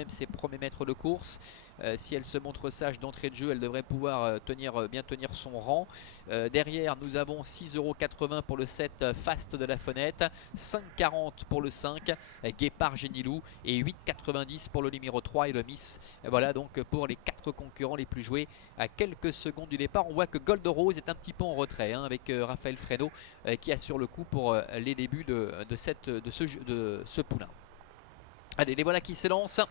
même ses premiers mètres de course. Si elle se montre sage d'entrée de jeu, elle devrait pouvoir bien tenir son rang. Derrière, nous avons 6,80 € pour le 7 Fast de la Fenêtre, 5,40 € pour le 5 Guépard Génilou et 8,90 € pour le numéro 3 et le Miss. Voilà donc pour les 4 concurrents les plus joués à quelques secondes du départ. On voit que Gold Rose est un petit peu en retrait avec Raphaël Fresneau qui assure le coup pour les débuts de ce poulain. Allez, les voilà qui s'élancent.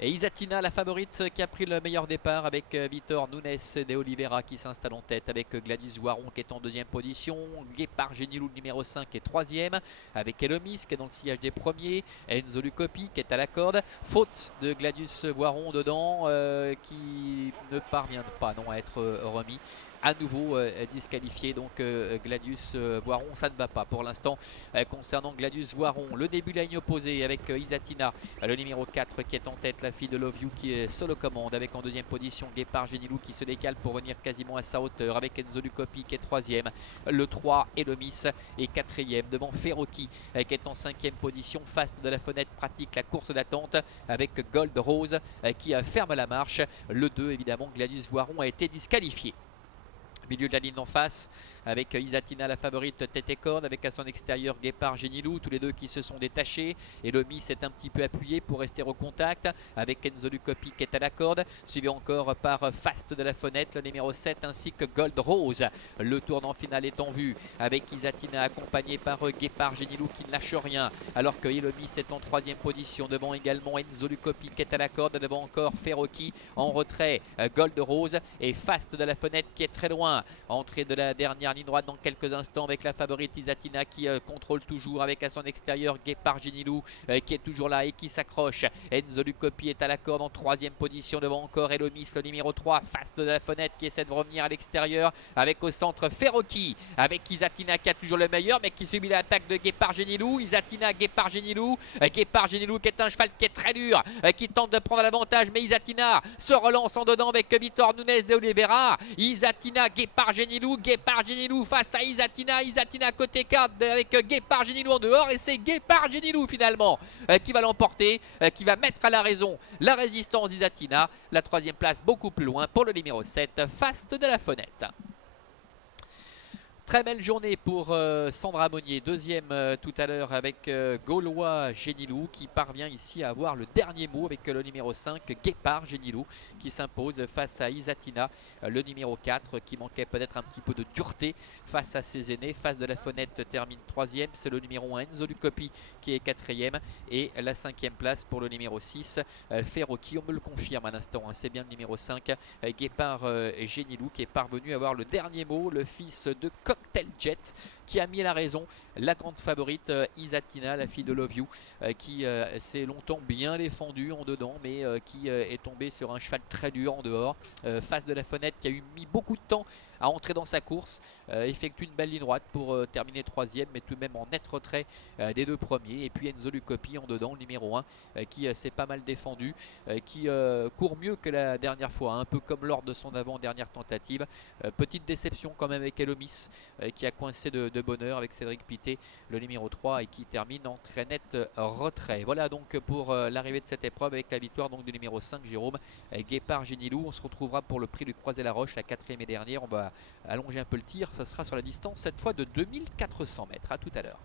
Et Isatina, la favorite, qui a pris le meilleur départ avec Vitor Nunes de Oliveira qui s'installe en tête, avec Gladius Voiron qui est en deuxième position, Guépard Génilou numéro 5 est troisième, avec Elomis qui est dans le sillage des premiers, Enzo Lucopi qui est à la corde, faute de Gladius Voiron dedans qui ne parvient pas à être remis. À nouveau disqualifié donc Gladius Voiron, ça ne va pas pour l'instant concernant Gladius Voiron. Le début de la ligne opposée avec Isatina, le numéro 4 qui est en tête, la fille de Love You qui est seule aux commandes, avec en deuxième position Guépard Génilou qui se décale pour venir quasiment à sa hauteur, avec Enzo Lucopi qui est troisième, le 3 et le Miss est quatrième devant Ferroki qui est en cinquième position. Fast de la Fenêtre pratique la course d'attente avec Gold Rose qui ferme la marche. Le 2 évidemment, Gladius Voiron a été disqualifié. Milieu de la ligne en face avec Isatina la favorite tête et corde, avec à son extérieur Guépard Génilou, tous les deux qui se sont détachés, et le Miss est un petit peu appuyé pour rester au contact avec Enzo Lucopi qui est à la corde, suivi encore par Fast de la Fenêtre, le numéro 7, ainsi que Gold Rose. Le tournant final est en vue avec Isatina accompagné par Guépard Génilou qui ne lâche rien, alors que le Miss est en troisième position, devant également Enzo Lucopi qui est à la corde, devant encore Ferroki en retrait, Gold Rose et Fast de la Fenêtre qui est très loin. Entrée de la dernière ligne droite dans quelques instants avec la favorite Isatina qui contrôle toujours, avec à son extérieur Guépard Génilou qui est toujours là et qui s'accroche. Enzo Lucopi est à la corde en troisième position, devant encore Elomis, le numéro 3, Fast de la Fenêtre qui essaie de revenir à l'extérieur, avec au centre Ferroki, avec Isatina qui a toujours le meilleur mais qui subit l'attaque de Guépard Génilou. Isatina, Guépard Génilou, Guépard Génilou qui est un cheval qui est très dur, qui tente de prendre l'avantage, mais Isatina se relance en dedans avec Vitor Nunes de Oliveira. Isatina, Guépard Génilou face à Isatina, Isatina côté carte avec Guépard Génilou en dehors, et c'est Guépard Génilou finalement qui va l'emporter, qui va mettre à la raison la résistance d'Isatina. La troisième place beaucoup plus loin pour le numéro 7, Fast de la Fenêtre. Très belle journée pour Sandra Monnier, deuxième tout à l'heure avec Gaulois Génilou qui parvient ici à avoir le dernier mot avec le numéro 5, Guépard Génilou qui s'impose face à Isatina, le numéro 4 qui manquait peut-être un petit peu de dureté face à ses aînés. Face de la Fenêtre termine troisième, c'est le numéro 1 Enzo Lucopi qui est quatrième, et la cinquième place pour le numéro 6 Ferroki, on me le confirme à l'instant, c'est bien le numéro 5 Guépard Génilou qui est parvenu à avoir le dernier mot, le fils de Cocktail Jet qui a mis à la raison la grande favorite Isatina, la fille de Love You, qui s'est longtemps bien défendue en dedans, mais qui est tombée sur un cheval très dur en dehors. Face de la Fenêtre qui a mis beaucoup de temps à entrer dans sa course, effectue une belle ligne droite pour terminer troisième, mais tout de même en net retrait des deux premiers. Et puis Enzo Lucopi en dedans, le numéro 1, qui s'est pas mal défendu, qui court mieux que la dernière fois, un peu comme lors de son avant-dernière tentative. Petite déception quand même avec Elomis, qui a coincé de bonheur avec Cédric Pité, le numéro 3, et qui termine en très net retrait. Voilà donc pour l'arrivée de cette épreuve avec la victoire donc du numéro 5 Jérôme Guépard Génilou. On se retrouvera pour le prix du Croisé-la-Roche, la quatrième et dernière. On va allonger un peu le tir, ça sera sur la distance cette fois de 2400 mètres. À tout à l'heure.